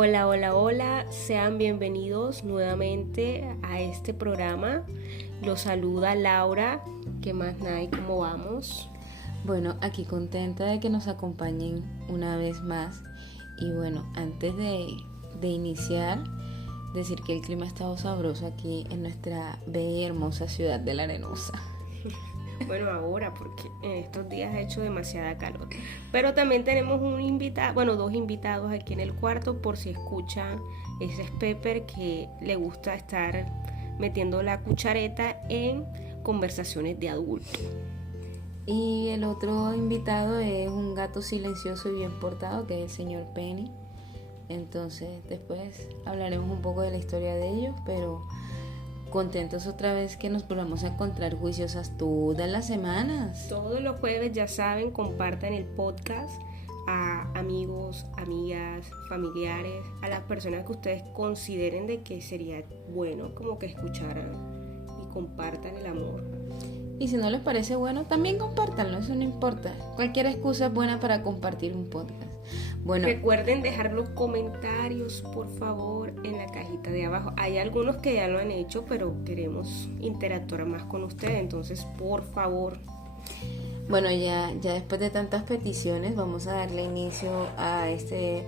Hola, hola, hola, sean bienvenidos nuevamente a este programa. Los saluda Laura. ¿Qué más, Nay? ¿Cómo vamos? Bueno, aquí contenta de que nos acompañen una vez más. Y bueno, antes de iniciar, decir que el clima ha estado sabroso aquí en nuestra bella y hermosa ciudad de La Arenosa. Bueno, ahora, porque en estos días ha hecho demasiada calor. Pero también tenemos un invitado, bueno, dos invitados aquí en el cuarto, por si escuchan. Ese es Pepper, que le gusta estar metiendo la cuchareta en conversaciones de adultos. Y el otro invitado es un gato silencioso y bien portado, que es el señor Penny. Entonces, después hablaremos un poco de la historia de ellos, pero contentos otra vez que nos volvamos a encontrar juiciosas todas las semanas. Todos los jueves, ya saben, compartan el podcast a amigos, amigas, familiares, a las personas que ustedes consideren de que sería bueno como que escucharan y compartan el amor. Y si no les parece bueno, también compártanlo, eso no importa. Cualquier excusa es buena para compartir un podcast. Bueno, recuerden dejar los comentarios, por favor, en la cajita de abajo. Hay algunos que ya lo han hecho, pero queremos interactuar más con ustedes, entonces, por favor. Bueno, ya después de tantas peticiones, vamos a darle inicio a este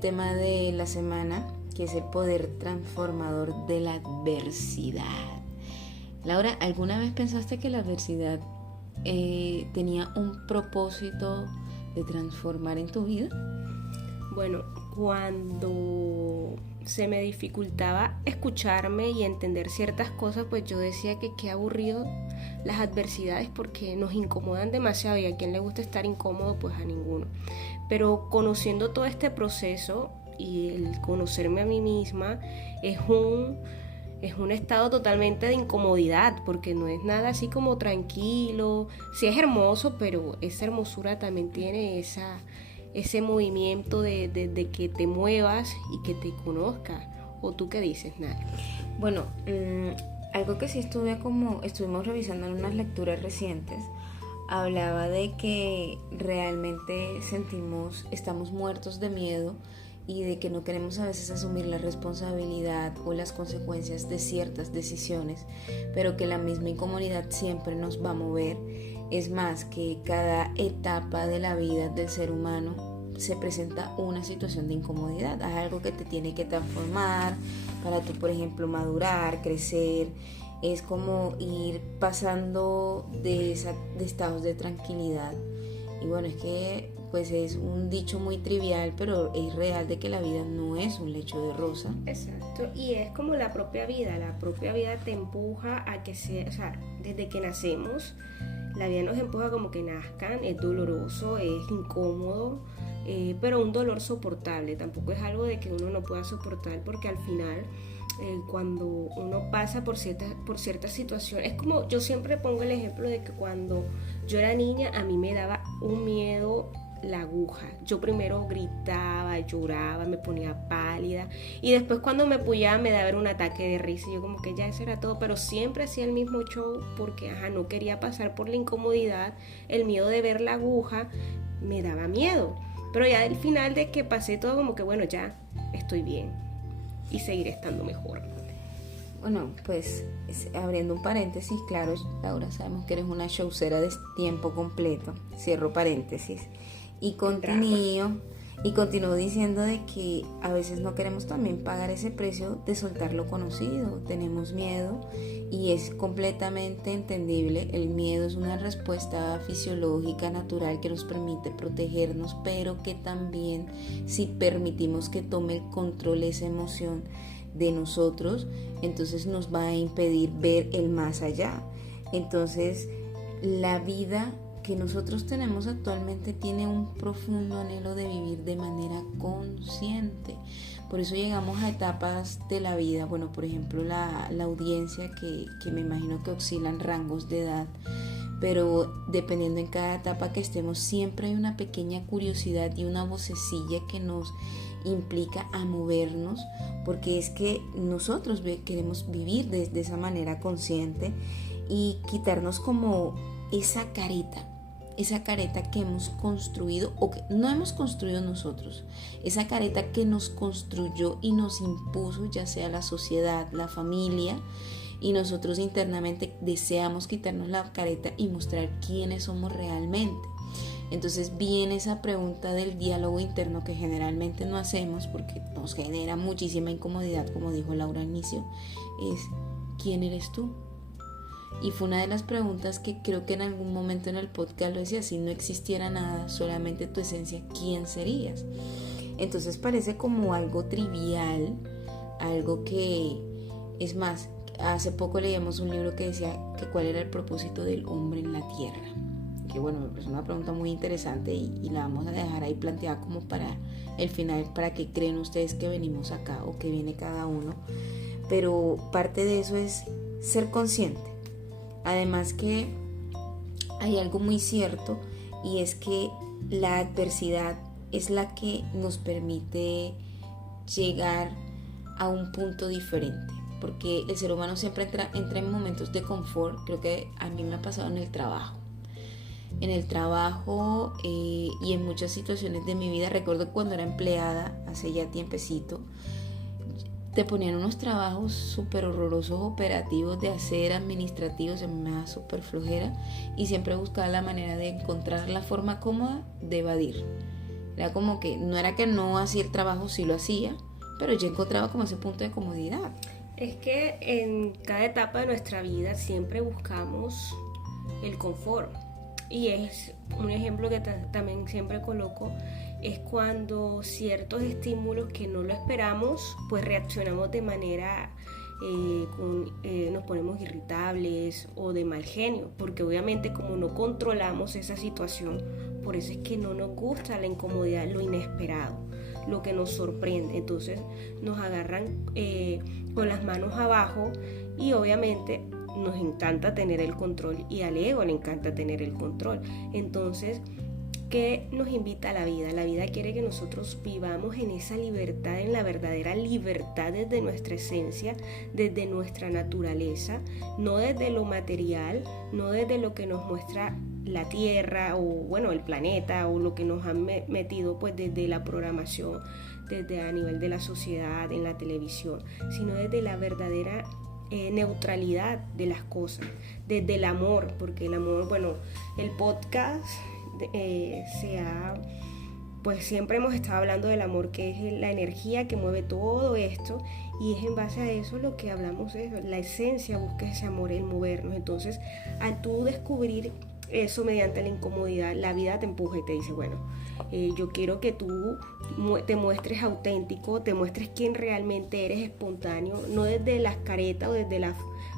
tema de la semana, que es el poder transformador de la adversidad. Laura, ¿alguna vez pensaste que la adversidad tenía un propósito de transformar en tu vida? Bueno, cuando se me dificultaba escucharme y entender ciertas cosas, pues yo decía que qué aburrido las adversidades porque nos incomodan demasiado, y a quien le gusta estar incómodo, pues a ninguno. Pero conociendo todo este proceso y el conocerme a mí misma es un estado totalmente de incomodidad, porque no es nada así como tranquilo. Sí es hermoso, pero esa hermosura también tiene ese movimiento de que te muevas y que te conozcas. ¿O tú qué dices, Nat? Bueno, algo que sí estuvimos revisando en unas lecturas recientes, hablaba de que realmente estamos muertos de miedo y de que no queremos a veces asumir la responsabilidad o las consecuencias de ciertas decisiones, pero que la misma incomodidad siempre nos va a mover. Es más, que cada etapa de la vida del ser humano se presenta una situación de incomodidad, es algo que te tiene que transformar para tú, por ejemplo, madurar, crecer. Es como ir pasando de estados de tranquilidad. Y bueno, es que pues es un dicho muy trivial, pero es real, de que la vida no es un lecho de rosa. Exacto, y es como la propia vida te empuja a que sea, o sea, desde que nacemos, la vida nos empuja como que nazcan, es doloroso, es incómodo, pero un dolor soportable, tampoco es algo de que uno no pueda soportar, porque al final cuando uno pasa por ciertas situaciones, es como, yo siempre pongo el ejemplo de que cuando yo era niña a mí me daba un miedo la aguja. Yo primero gritaba, lloraba, me ponía pálida, y después cuando me pullaba me daba un ataque de risa, y yo como que ya eso era todo, pero siempre hacía el mismo show porque no quería pasar por la incomodidad. El miedo de ver la aguja me daba miedo, pero ya al final de que pasé todo, como que bueno, ya estoy bien y seguiré estando mejor. Bueno, pues abriendo un paréntesis, claro, Laura, sabemos que eres una showcera de tiempo completo, cierro paréntesis, y continúo diciendo de que a veces no queremos también pagar ese precio de soltar lo conocido, tenemos miedo, y es completamente entendible. El miedo es una respuesta fisiológica natural que nos permite protegernos, pero que también, si permitimos que tome el control esa emoción de nosotros, entonces nos va a impedir ver el más allá. Entonces, la vida que nosotros tenemos actualmente tiene un profundo anhelo de vivir de manera consciente. Por eso llegamos a etapas de la vida, bueno, por ejemplo, la audiencia, que me imagino que oscilan rangos de edad, pero dependiendo en cada etapa que estemos, siempre hay una pequeña curiosidad y una vocecilla que nos implica a movernos, porque es que nosotros queremos vivir de esa manera consciente y quitarnos como esa careta esa careta que hemos construido o que no hemos construido nosotros, esa careta que nos construyó y nos impuso, ya sea la sociedad, la familia, y nosotros internamente deseamos quitarnos la careta y mostrar quiénes somos realmente. Entonces viene esa pregunta del diálogo interno que generalmente no hacemos porque nos genera muchísima incomodidad, como dijo Laura al inicio, es ¿quién eres tú? Y fue una de las preguntas que creo que en algún momento en el podcast lo decía, si no existiera nada, solamente tu esencia, ¿quién serías? Entonces parece como algo trivial, algo que, es más, hace poco leíamos un libro que decía que cuál era el propósito del hombre en la tierra. Que bueno, es una pregunta muy interesante y la vamos a dejar ahí planteada como para el final, para que creen ustedes que venimos acá o que viene cada uno. Pero parte de eso es ser consciente. Además que hay algo muy cierto y es que la adversidad es la que nos permite llegar a un punto diferente, porque el ser humano siempre entra en momentos de confort. Creo que a mí me ha pasado en el trabajo y en muchas situaciones de mi vida. Recuerdo cuando era empleada hace ya tiempecito, te ponían unos trabajos súper horrorosos, operativos, de hacer, administrativos, se me da súper flojera y siempre buscaba la manera de encontrar la forma cómoda de evadir. Era como que no era que no hacía el trabajo, sí lo hacía, pero yo encontraba como ese punto de comodidad. Es que en cada etapa de nuestra vida siempre buscamos el confort. Y es un ejemplo que también siempre coloco, es cuando ciertos estímulos que no lo esperamos, pues reaccionamos de manera, nos ponemos irritables o de mal genio, porque obviamente como no controlamos esa situación, por eso es que no nos gusta la incomodidad, lo inesperado, lo que nos sorprende. Entonces nos agarran con las manos abajo y obviamente nos encanta tener el control y al ego le encanta tener el control. Entonces, ¿qué nos invita a la vida? La vida quiere que nosotros vivamos en esa libertad, en la verdadera libertad desde nuestra esencia, desde nuestra naturaleza, no desde lo material, no desde lo que nos muestra la Tierra o bueno, el planeta o lo que nos han metido pues desde la programación, desde a nivel de la sociedad, en la televisión, sino desde la verdadera neutralidad de las cosas, desde el amor, porque el amor, bueno, el podcast pues siempre hemos estado hablando del amor, que es la energía que mueve todo esto, y es en base a eso lo que hablamos, es la esencia, busca ese amor, el movernos. Entonces, al tú descubrir eso mediante la incomodidad, la vida te empuja y te dice, bueno, yo quiero que tú te muestres auténtico, te muestres quién realmente eres, espontáneo, no desde las caretas o desde la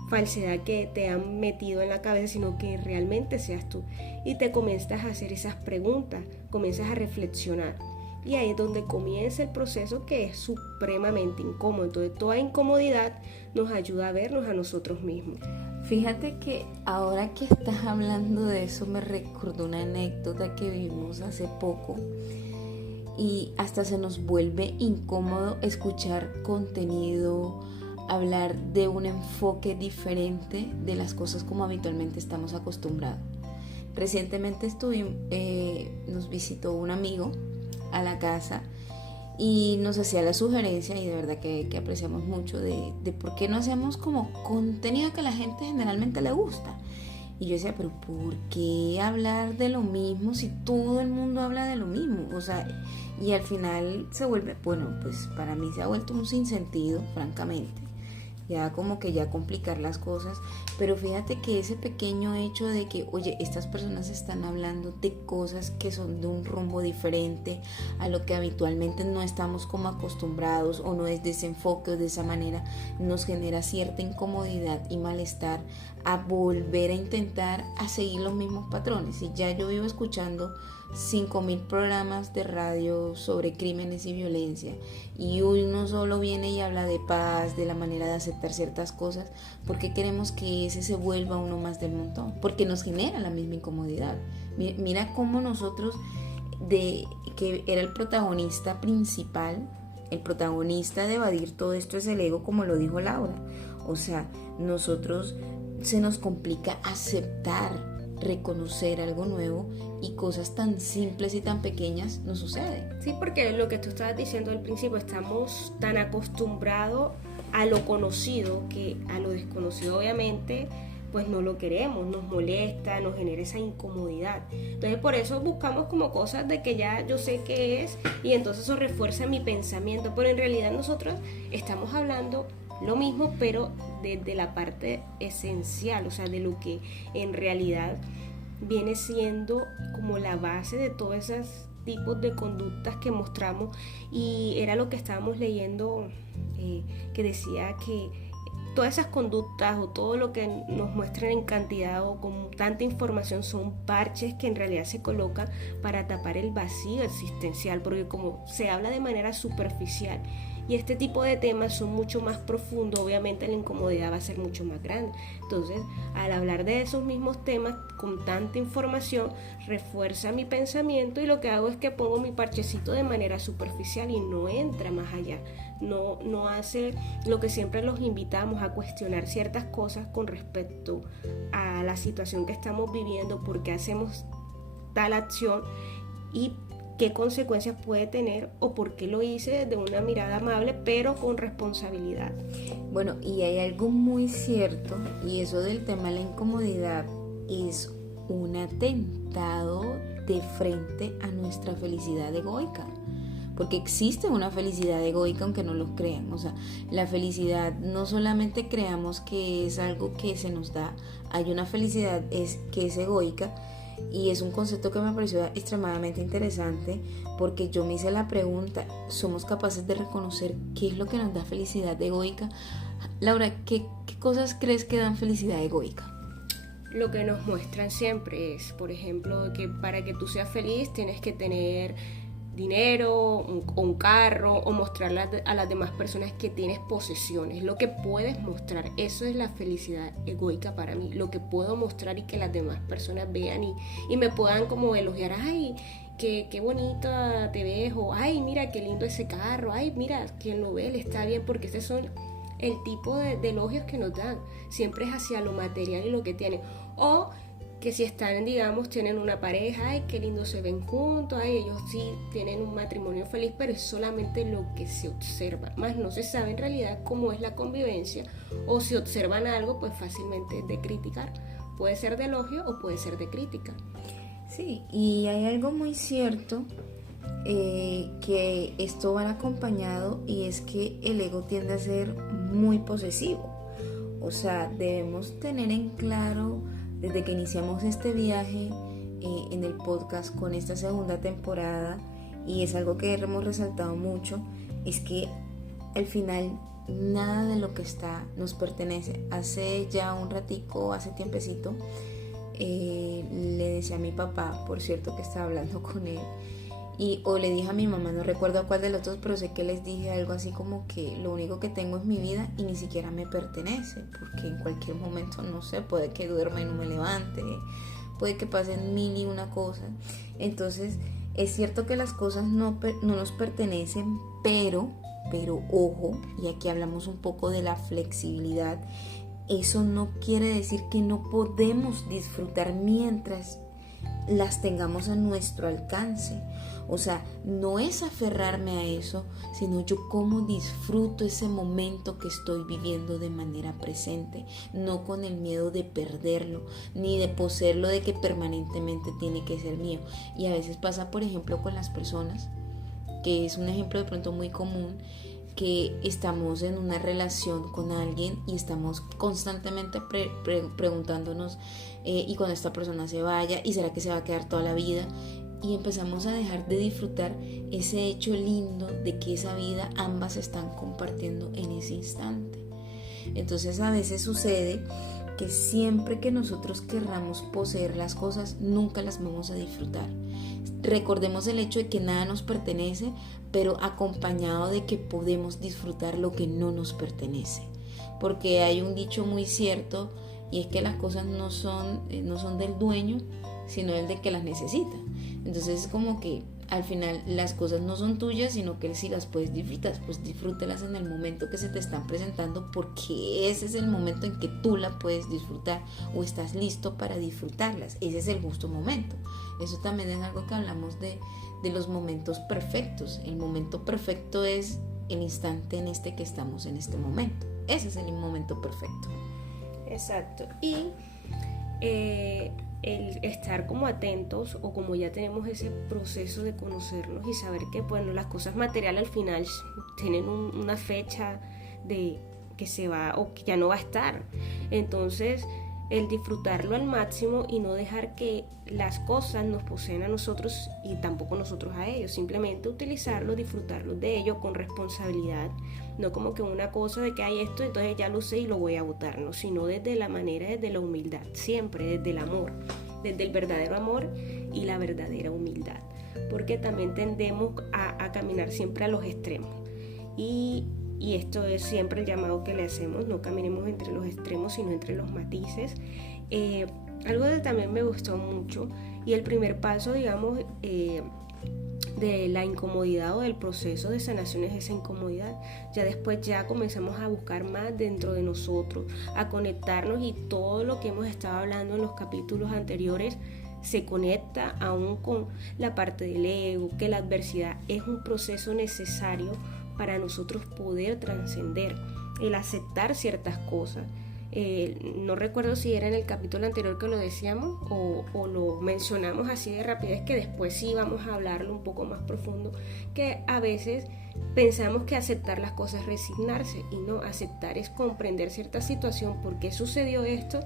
falsedad que te han metido en la cabeza, sino que realmente seas tú. Y te comienzas a hacer esas preguntas, comienzas a reflexionar. Y ahí es donde comienza el proceso, que es supremamente incómodo. Entonces toda incomodidad nos ayuda a vernos a nosotros mismos. Fíjate que ahora que estás hablando de eso me recordó una anécdota que vivimos hace poco y hasta se nos vuelve incómodo escuchar contenido, hablar de un enfoque diferente de las cosas como habitualmente estamos acostumbrados. Recientemente nos visitó un amigo a la casa y nos hacía la sugerencia, y de verdad que apreciamos mucho, de por qué no hacemos como contenido que a la gente generalmente le gusta. Y yo decía, pero ¿por qué hablar de lo mismo si todo el mundo habla de lo mismo? O sea, y al final se vuelve, bueno, pues para mí se ha vuelto un sinsentido, francamente. Ya como que ya complicar las cosas, pero fíjate que ese pequeño hecho de que, oye, estas personas están hablando de cosas que son de un rumbo diferente a lo que habitualmente no estamos como acostumbrados, o no es de ese enfoque o de esa manera, nos genera cierta incomodidad y malestar a volver a intentar a seguir los mismos patrones. Y ya yo vivo escuchando 5,000 programas de radio sobre crímenes y violencia, y uno solo viene y habla de paz, de la manera de aceptar ciertas cosas, porque queremos que ese se vuelva uno más del montón, porque nos genera la misma incomodidad. Mira cómo nosotros, que era el protagonista principal, el protagonista de evadir todo esto es el ego, como lo dijo Laura. O sea, nosotros se nos complica aceptar reconocer algo nuevo y cosas tan simples y tan pequeñas nos suceden. Sí, porque lo que tú estabas diciendo al principio, estamos tan acostumbrados a lo conocido que a lo desconocido obviamente pues no lo queremos, nos molesta, nos genera esa incomodidad. Entonces por eso buscamos como cosas de que ya yo sé qué es y entonces eso refuerza mi pensamiento, pero en realidad nosotros estamos hablando lo mismo, pero desde la parte esencial, o sea, de lo que en realidad viene siendo como la base de todos esos tipos de conductas que mostramos. Y era lo que estábamos leyendo, que decía que todas esas conductas o todo lo que nos muestran en cantidad o con tanta información son parches que en realidad se colocan para tapar el vacío existencial, porque como se habla de manera superficial y este tipo de temas son mucho más profundos, obviamente la incomodidad va a ser mucho más grande. Entonces, al hablar de esos mismos temas con tanta información, refuerza mi pensamiento y lo que hago es que pongo mi parchecito de manera superficial y no entra más allá. No hace lo que siempre los invitamos a cuestionar ciertas cosas con respecto a la situación que estamos viviendo, por qué hacemos tal acción y qué consecuencias puede tener o por qué lo hice desde una mirada amable pero con responsabilidad. Bueno, y hay algo muy cierto, y eso del tema de la incomodidad es un atentado de frente a nuestra felicidad egoica, porque existe una felicidad egoica aunque no lo crean. O sea, la felicidad no solamente creamos que es algo que se nos da, hay una felicidad que es egoica. Y es un concepto que me pareció extremadamente interesante, porque yo me hice la pregunta, ¿somos capaces de reconocer qué es lo que nos da felicidad egoica? Laura, ¿qué cosas crees que dan felicidad egoica? Lo que nos muestran siempre es, por ejemplo, que para que tú seas feliz tienes que tener dinero, un carro, o mostrarle a las demás personas que tienes posesiones, lo que puedes mostrar. Eso es la felicidad egoica para mí, lo que puedo mostrar y que las demás personas vean y me puedan como elogiar. Ay, qué bonita te ves, o ay, mira qué lindo ese carro, ay, mira, quien lo ve le está bien, porque ese son el tipo de elogios que nos dan, siempre es hacia lo material y lo que tienen. O que si están, digamos, tienen una pareja, ay, qué lindo se ven juntos, ay, ellos sí tienen un matrimonio feliz, pero es solamente lo que se observa, más no se sabe en realidad cómo es la convivencia, o si observan algo, pues fácilmente es de criticar, puede ser de elogio o puede ser de crítica. Sí, y hay algo muy cierto, que esto va acompañado, y es que el ego tiende a ser muy posesivo. O sea, debemos tener en claro desde que iniciamos este viaje en el podcast con esta segunda temporada, y es algo que hemos resaltado mucho, es que al final nada de lo que está nos pertenece. Hace ya un ratico, hace tiempecito, le decía a mi papá, por cierto, que estaba hablando con él, o le dije a mi mamá, no recuerdo a cuál de los dos, pero sé que les dije algo así como que lo único que tengo es mi vida y ni siquiera me pertenece, porque en cualquier momento, no sé, puede que duerma y no me levante, puede que pasen mil y una cosa. Entonces es cierto que las cosas no nos pertenecen, pero ojo, y aquí hablamos un poco de la flexibilidad, eso no quiere decir que no podemos disfrutar mientras las tengamos a nuestro alcance. O sea, no es aferrarme a eso, sino yo cómo disfruto ese momento que estoy viviendo de manera presente, no con el miedo de perderlo, ni de poseerlo, de que permanentemente tiene que ser mío. Y a veces pasa, por ejemplo, con las personas, que es un ejemplo de pronto muy común, que estamos en una relación con alguien y estamos constantemente preguntándonos, y cuando esta persona se vaya, ¿y será que se va a quedar toda la vida? Y empezamos a dejar de disfrutar ese hecho lindo de que esa vida ambas están compartiendo en ese instante. Entonces a veces sucede que siempre que nosotros querramos poseer las cosas, nunca las vamos a disfrutar. Recordemos el hecho de que nada nos pertenece, pero acompañado de que podemos disfrutar lo que no nos pertenece. Porque hay un dicho muy cierto, y es que las cosas no son del dueño, sino el de que las necesita. Entonces es como que al final las cosas no son tuyas, sino que si las puedes disfrutar, pues disfrútalas en el momento que se te están presentando, porque ese es el momento en que tú la puedes disfrutar o estás listo para disfrutarlas. Ese es el justo momento. Eso también es algo que hablamos de los momentos perfectos. El momento perfecto es el instante en este que estamos en este momento. Ese es el momento perfecto. Exacto. Y el estar como atentos, o como ya tenemos ese proceso de conocernos y saber que, bueno, las cosas materiales al final tienen una fecha de que se va o que ya no va a estar. Entonces, el disfrutarlo al máximo y no dejar que las cosas nos poseen a nosotros y tampoco nosotros a ellos. Simplemente utilizarlo, disfrutarlo de ello con responsabilidad. No como que una cosa de que hay esto, entonces ya lo sé y lo voy a botar, no, sino desde la manera, desde la humildad, siempre desde el amor, desde el verdadero amor y la verdadera humildad. Porque también tendemos a caminar siempre a los extremos. Y esto es siempre el llamado que le hacemos: no caminemos entre los extremos, sino entre los matices. Algo que también me gustó mucho, y el primer paso, digamos, de la incomodidad o del proceso de sanación es esa incomodidad. Ya después ya comenzamos a buscar más dentro de nosotros, a conectarnos, y todo lo que hemos estado hablando en los capítulos anteriores se conecta aún con la parte del ego, que la adversidad es un proceso necesario para nosotros poder trascender, el aceptar ciertas cosas. No recuerdo si era en el capítulo anterior que lo decíamos o lo mencionamos así de rapidez, que después sí vamos a hablarlo un poco más profundo, que a veces pensamos que aceptar las cosas es resignarse, y no, aceptar es comprender cierta situación, por qué sucedió esto,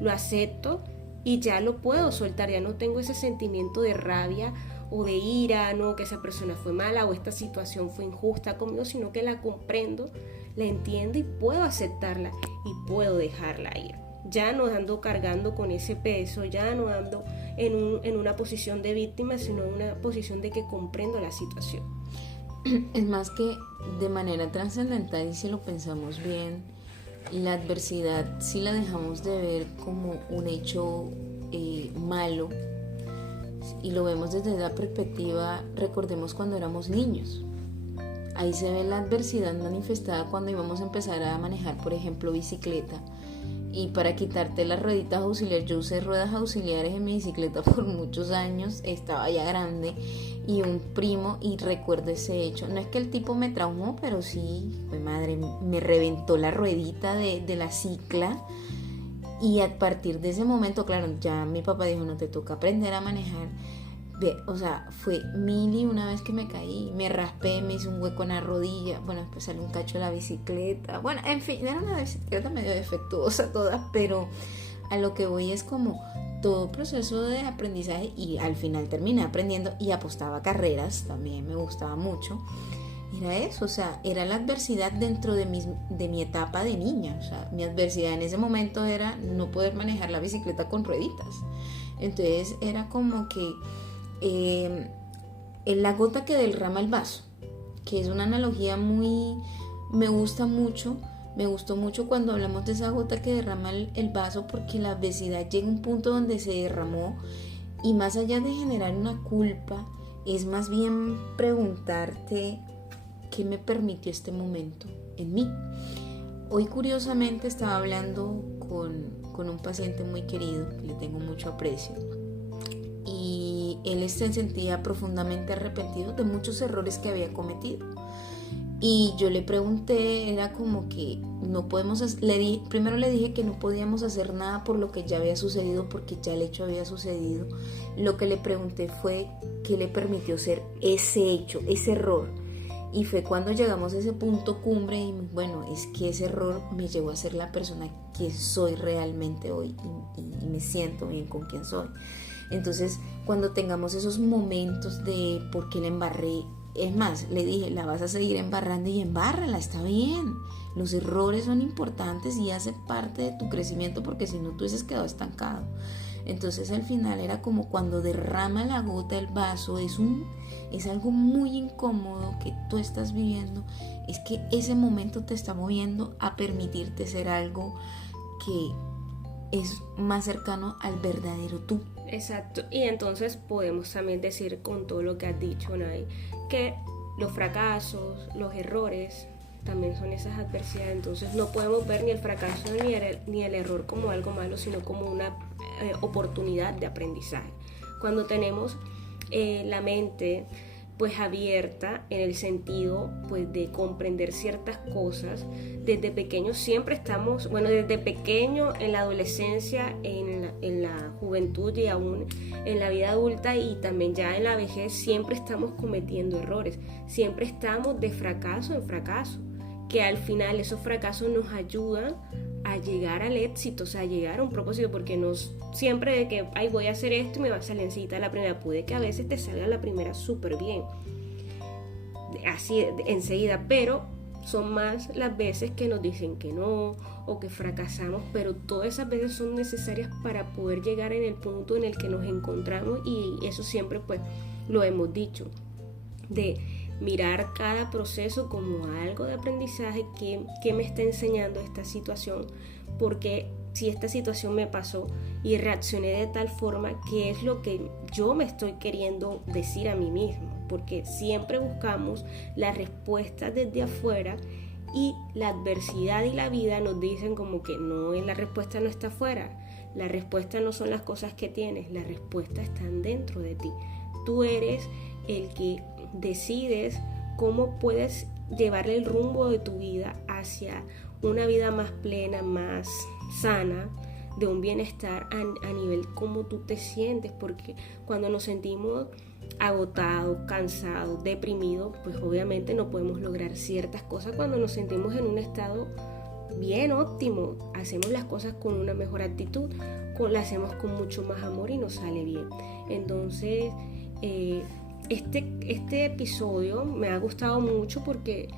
lo acepto y ya lo puedo soltar, ya no tengo ese sentimiento de rabia o de ira, no, que esa persona fue mala o esta situación fue injusta conmigo, sino que la comprendo, la entiendo y puedo aceptarla y puedo dejarla ir. Ya no ando cargando con ese peso, ya no ando en una posición de víctima, sino en una posición de que comprendo la situación. Es más que de manera trascendental, y si lo pensamos bien, la adversidad, si la dejamos de ver como un hecho malo y lo vemos desde la perspectiva, recordemos cuando éramos niños. Ahí se ve la adversidad manifestada cuando íbamos a empezar a manejar, por ejemplo, bicicleta. Y para quitarte las rueditas auxiliares, yo usé ruedas auxiliares en mi bicicleta por muchos años, estaba ya grande, y un primo, y recuerdo ese hecho, no es que el tipo me traumó, pero sí, pues madre, me reventó la ruedita de la cicla. Y a partir de ese momento, claro, ya mi papá dijo, no, te toca aprender a manejar. O sea, fue mil y una vez que me caí, me raspé, me hice un hueco en la rodilla, bueno, después salió un cacho de la bicicleta, bueno, en fin, era una bicicleta medio defectuosa toda, pero a lo que voy es como todo proceso de aprendizaje, y al final terminé aprendiendo y apostaba a carreras, también me gustaba mucho. Era eso, o sea, era la adversidad dentro de mi etapa de niña. O sea, mi adversidad en ese momento era no poder manejar la bicicleta con rueditas. Entonces era como que la gota que derrama el vaso, que es una analogía me gustó mucho cuando hablamos de esa gota que derrama el vaso, porque la adversidad llega a un punto donde se derramó, y más allá de generar una culpa, es más bien preguntarte: ¿qué me permitió este momento en mí? Hoy curiosamente estaba hablando con un paciente muy querido, que le tengo mucho aprecio, y él se sentía profundamente arrepentido de muchos errores que había cometido. Y yo le pregunté, era como que no podemos, primero le dije que no podíamos hacer nada por lo que ya había sucedido, porque ya el hecho había sucedido. Lo que le pregunté fue qué le permitió ser ese hecho, ese error. Y fue cuando llegamos a ese punto cumbre, y bueno, es que ese error me llevó a ser la persona que soy realmente hoy, y me siento bien con quien soy. Entonces, cuando tengamos esos momentos de por qué la embarré, es más, le dije, la vas a seguir embarrando y embárrala, está bien. Los errores son importantes y hacen parte de tu crecimiento, porque si no tú hubieses quedado estancado. Entonces al final era como cuando derrama la gota del vaso, es algo muy incómodo que tú estás viviendo. Es que ese momento te está moviendo a permitirte ser algo que es más cercano al verdadero tú. Exacto, y entonces podemos también decir con todo lo que has dicho, Nay, que los fracasos, los errores también son esas adversidades. Entonces no podemos ver ni el fracaso ni el error como algo malo, sino como una oportunidad de aprendizaje. Cuando tenemos la mente pues abierta en el sentido pues de comprender ciertas cosas, desde pequeño siempre estamos, bueno, desde pequeño, en la adolescencia, en la juventud y aún en la vida adulta y también ya en la vejez, siempre estamos cometiendo errores, siempre estamos de fracaso en fracaso, que al final esos fracasos nos ayudan a llegar al éxito, o sea, a llegar a un propósito, porque no siempre de que, ay, voy a hacer esto y me va a salir enseguida la primera, puede que a veces te salga la primera súper bien, así enseguida, pero son más las veces que nos dicen que no, o que fracasamos, pero todas esas veces son necesarias para poder llegar en el punto en el que nos encontramos, y eso siempre pues lo hemos dicho, de mirar cada proceso como algo de aprendizaje que me está enseñando esta situación, porque si esta situación me pasó y reaccioné de tal forma, ¿qué es lo que yo me estoy queriendo decir a mí mismo? Porque siempre buscamos la respuesta desde afuera y la adversidad y la vida nos dicen como que no, la respuesta no está afuera, la respuesta no son las cosas que tienes, la respuesta está dentro de ti. Tú eres el que decides cómo puedes llevarle el rumbo de tu vida hacia una vida más plena, más sana, de un bienestar a nivel cómo tú te sientes, porque cuando nos sentimos agotados, cansados, deprimidos, pues obviamente no podemos lograr ciertas cosas. Cuando nos sentimos en un estado bien óptimo, hacemos las cosas con una mejor actitud, las hacemos con mucho más amor y nos sale bien. Entonces este episodio me ha gustado mucho porque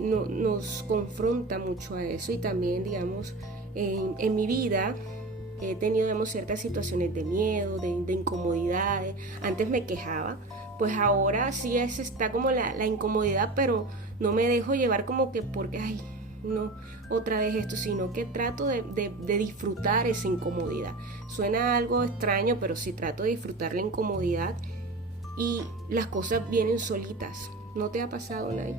nos confronta mucho a eso, y también, digamos, en mi vida he tenido, digamos, ciertas situaciones de miedo, de incomodidades. Antes me quejaba, pues ahora sí está como la incomodidad, pero no me dejo llevar como que porque, ay, no, otra vez esto, sino que trato de disfrutar esa incomodidad. Suena algo extraño, pero sí trato de disfrutar la incomodidad y las cosas vienen solitas. ¿No te ha pasado, Nay?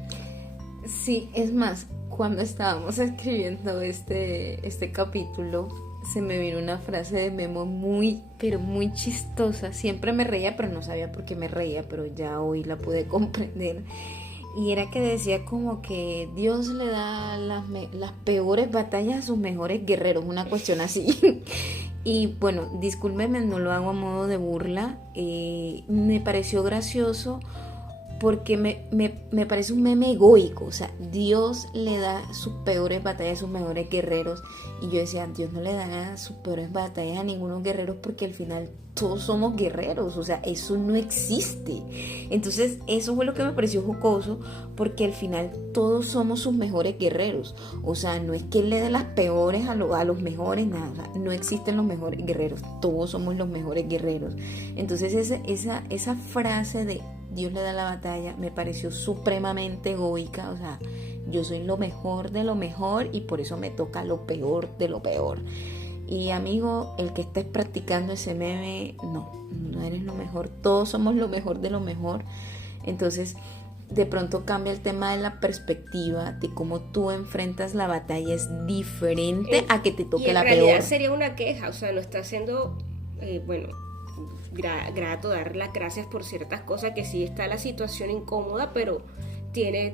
Sí, es más, cuando estábamos escribiendo este capítulo, se me vino una frase de Memo muy, pero muy chistosa. Siempre me reía, pero no sabía por qué me reía, pero ya hoy la pude comprender. Y era que decía como que Dios le da las peores batallas a sus mejores guerreros, una cuestión así. Y bueno, discúlpeme, no lo hago a modo de burla. Me pareció gracioso porque me parece un meme egoico. O sea, Dios le da sus peores batallas a sus mejores guerreros. Y yo decía, Dios no le da sus peores batallas a ninguno guerreros, porque al final todos somos guerreros. O sea, eso no existe. Entonces eso fue lo que me pareció jocoso, porque al final todos somos sus mejores guerreros. O sea, no es que Él le dé las peores a los mejores, nada. O sea, no existen los mejores guerreros, todos somos los mejores guerreros. Entonces esa frase de Dios le da la batalla me pareció supremamente egoica. O sea, yo soy lo mejor de lo mejor y por eso me toca lo peor de lo peor. Y amigo, el que estés practicando ese meme, no eres lo mejor. Todos somos lo mejor de lo mejor. Entonces, de pronto cambia el tema de la perspectiva, de cómo tú enfrentas la batalla. Es diferente a que te toque la peor. En realidad sería una queja, o sea, no está haciendo, grato dar las gracias por ciertas cosas, que sí está la situación incómoda, pero tiene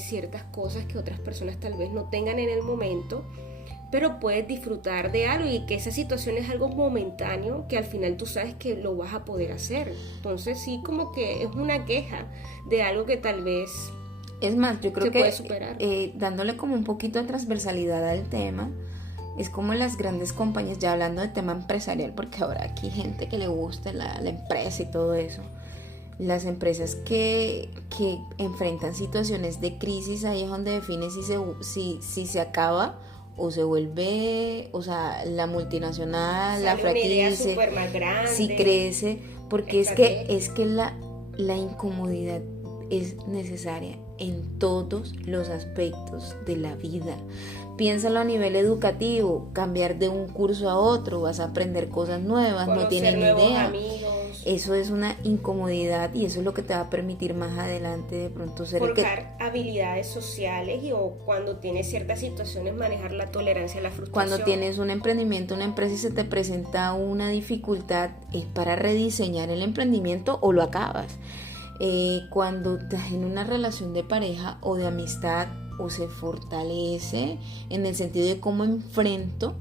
ciertas cosas que otras personas tal vez no tengan en el momento, pero puedes disfrutar de algo, y que esa situación es algo momentáneo que al final tú sabes que lo vas a poder hacer. Entonces sí, como que es una queja de algo que tal vez es más, yo creo que puede superar. Dándole como un poquito de transversalidad al tema, es como las grandes compañías, ya hablando de tema empresarial, porque ahora aquí hay gente que le gusta la empresa y todo eso. Las empresas que enfrentan situaciones de crisis, ahí es donde define si se acaba o se vuelve, o sea, la multinacional, la franquicia, si crece, porque es que la incomodidad es necesaria. en todos los aspectos de la vida. Piénsalo a nivel educativo, cambiar de un curso a otro, vas a aprender cosas nuevas, no tienes ni idea. Amigos. Eso es una incomodidad y eso es lo que te va a permitir más adelante de pronto ser forjar habilidades sociales o cuando tienes ciertas situaciones manejar la tolerancia a la frustración. Cuando tienes un emprendimiento, una empresa y se te presenta una dificultad, es para rediseñar el emprendimiento o lo acabas. Cuando estás en una relación de pareja o de amistad, o se fortalece en el sentido de cómo enfrento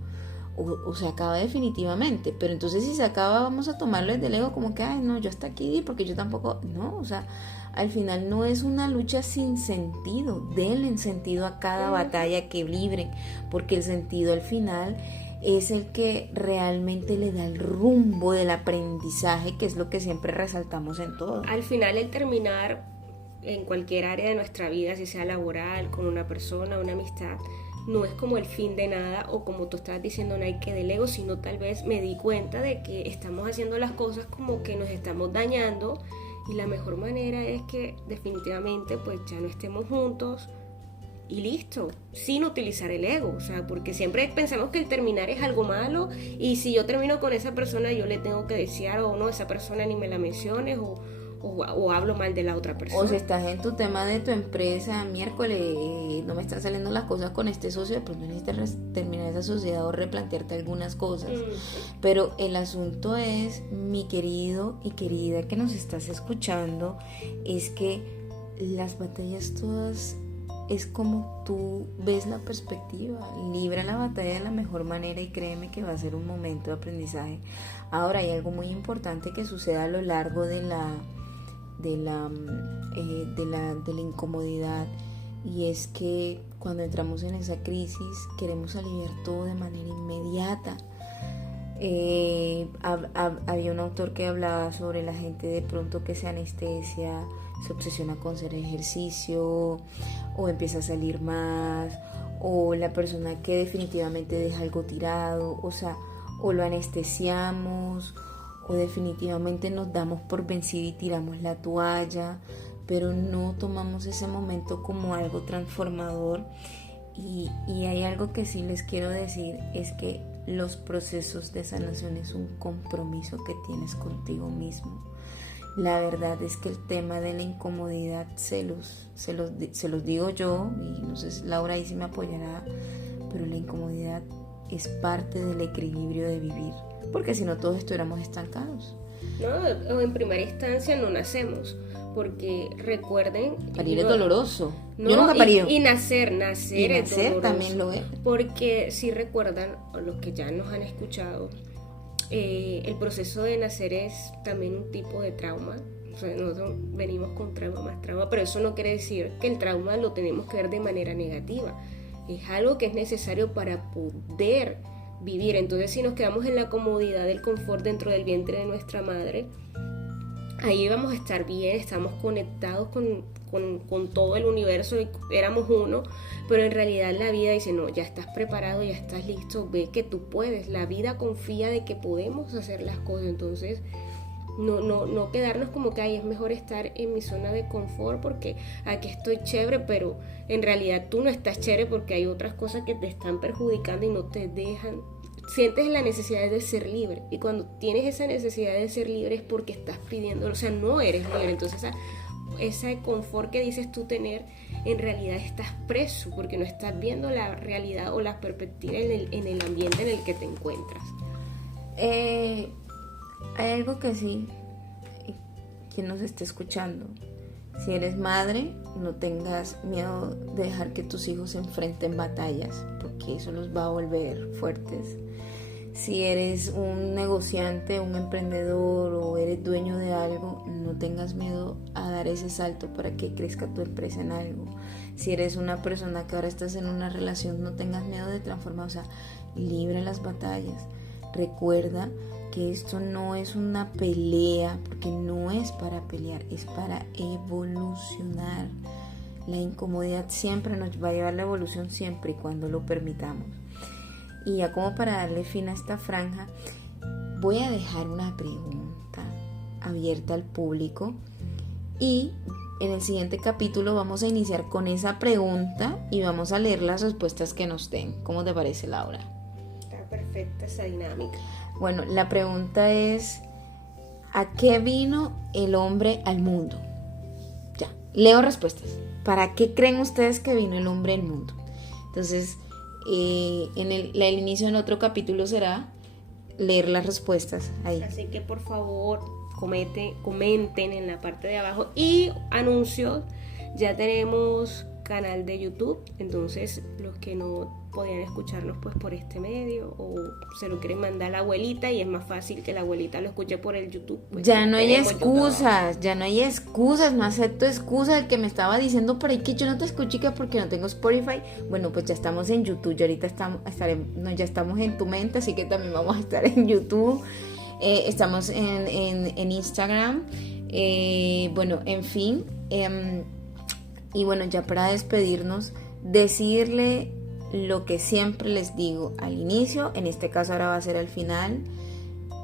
o se acaba definitivamente. Pero entonces si se acaba, vamos a tomarlo desde el ego como que, ay no, yo hasta aquí porque yo tampoco, no, o sea, al final no es una lucha sin sentido. Denle sentido a cada batalla que libren, porque el sentido al final es el que realmente le da el rumbo del aprendizaje, que es lo que siempre resaltamos en todo. Al final el terminar en cualquier área de nuestra vida, si sea laboral, con una persona, una amistad, no es como el fin de nada o como tú estabas diciendo, no hay que del ego, sino tal vez me di cuenta de que estamos haciendo las cosas como que nos estamos dañando y la mejor manera es que definitivamente pues ya no estemos juntos y listo, sin utilizar el ego, o sea, porque siempre pensamos que el terminar es algo malo y si yo termino con esa persona yo le tengo que desear o no, esa persona ni me la menciones o hablo mal de la otra persona. O si estás en tu tema de tu empresa, miércoles, no me están saliendo las cosas con este socio, pues no necesitas terminar esa sociedad o replantearte algunas cosas. Pero el asunto es, mi querido y querida que nos estás escuchando, es que las batallas todas es como tú ves la perspectiva. Libra la batalla de la mejor manera y créeme que va a ser un momento de aprendizaje. Ahora hay algo muy importante que sucede a lo largo de la incomodidad, y es que cuando entramos en esa crisis queremos aliviar todo de manera inmediata. Había un autor que hablaba sobre la gente de pronto que se anestesia, se obsesiona con hacer ejercicio o empieza a salir más, o la persona que definitivamente deja algo tirado, o sea, o lo anestesiamos o definitivamente nos damos por vencido y tiramos la toalla, pero no tomamos ese momento como algo transformador. Y hay algo que sí les quiero decir, es que los procesos de sanación es un compromiso que tienes contigo mismo. La verdad es que el tema de la incomodidad se los digo yo, y no sé si Laura ahí sí me apoyará, pero la incomodidad es parte del equilibrio de vivir, porque si no todos estuviéramos estancados. No, en primera instancia no nacemos, porque recuerden... Parir es doloroso. No, yo nunca he parido. Y nacer es doloroso. También lo es. Porque si recuerdan, los que ya nos han escuchado, el proceso de nacer es también un tipo de trauma. O sea, nosotros venimos con trauma más trauma, pero eso no quiere decir que el trauma lo tenemos que ver de manera negativa. Es algo que es necesario para poder vivir. Entonces, si nos quedamos en la comodidad del confort dentro del vientre de nuestra madre, ahí vamos a estar bien, estamos conectados con todo el universo y éramos uno, pero en realidad la vida dice, no, ya estás preparado, ya estás listo, ve que tú puedes, la vida confía de que podemos hacer las cosas. Entonces no quedarnos como que es mejor estar en mi zona de confort porque aquí estoy chévere, pero en realidad tú no estás chévere porque hay otras cosas que te están perjudicando y no te dejan. Sientes la necesidad de ser libre, y cuando tienes esa necesidad de ser libre es porque estás pidiendo, o sea, no eres libre. Entonces ese confort que dices tú tener, en realidad estás preso porque no estás viendo la realidad o la perspectiva en el ambiente en el que te encuentras. Hay algo que sí, quien nos esté escuchando, si eres madre, no tengas miedo de dejar que tus hijos se enfrenten batallas, porque eso los va a volver fuertes. Si eres un negociante, un emprendedor o eres dueño de algo, no tengas miedo a dar ese salto para que crezca tu empresa en algo. Si eres una persona que ahora estás en una relación, no tengas miedo de transformar, o sea, libra las batallas. Recuerda que esto no es una pelea, porque no es para pelear, es para evolucionar. La incomodidad siempre nos va a llevar a la evolución, siempre y cuando lo permitamos. Y ya como para darle fin a esta franja, voy a dejar una pregunta abierta al público y en el siguiente capítulo vamos a iniciar con esa pregunta y vamos a leer las respuestas que nos den. ¿Cómo te parece, Laura? Está perfecta esa dinámica. Bueno, la pregunta es, ¿a qué vino el hombre al mundo? Ya, leo respuestas. ¿Para qué creen ustedes que vino el hombre al mundo? Entonces, el inicio en otro capítulo será leer las respuestas ahí. Así que por favor comenten en la parte de abajo. Y anuncios, ya tenemos canal de YouTube, entonces los que no podían escucharnos pues por este medio o se lo quieren mandar a la abuelita y es más fácil que la abuelita lo escuche por el YouTube, pues ya no hay excusas, no acepto excusas. El que me estaba diciendo por ahí que yo no te escuché que porque no tengo Spotify, bueno, pues ya estamos en YouTube, ya ahorita ya estamos en tu mente, así que también vamos a estar en YouTube. Estamos en Instagram, bueno, en fin, y bueno, ya para despedirnos, decirle lo que siempre les digo al inicio, en este caso ahora va a ser al final: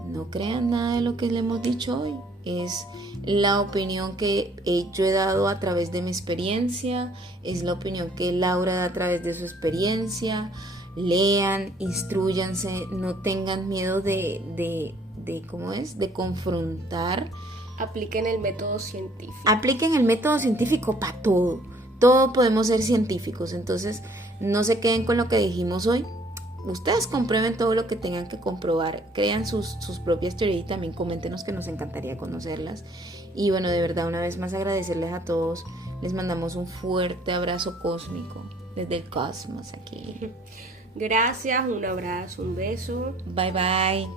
no crean nada de lo que le hemos dicho hoy, es la opinión que yo he dado a través de mi experiencia, es la opinión que Laura da a través de su experiencia. Lean, instrúyanse, no tengan miedo de confrontar. Apliquen el método científico. Apliquen el método científico para todo. Todo podemos ser científicos. Entonces, no se queden con lo que dijimos hoy. Ustedes comprueben todo lo que tengan que comprobar. Crean sus propias teorías y también coméntenos, que nos encantaría conocerlas. Y bueno, de verdad, una vez más agradecerles a todos. Les mandamos un fuerte abrazo cósmico desde el cosmos aquí. Gracias, un abrazo, un beso. Bye bye.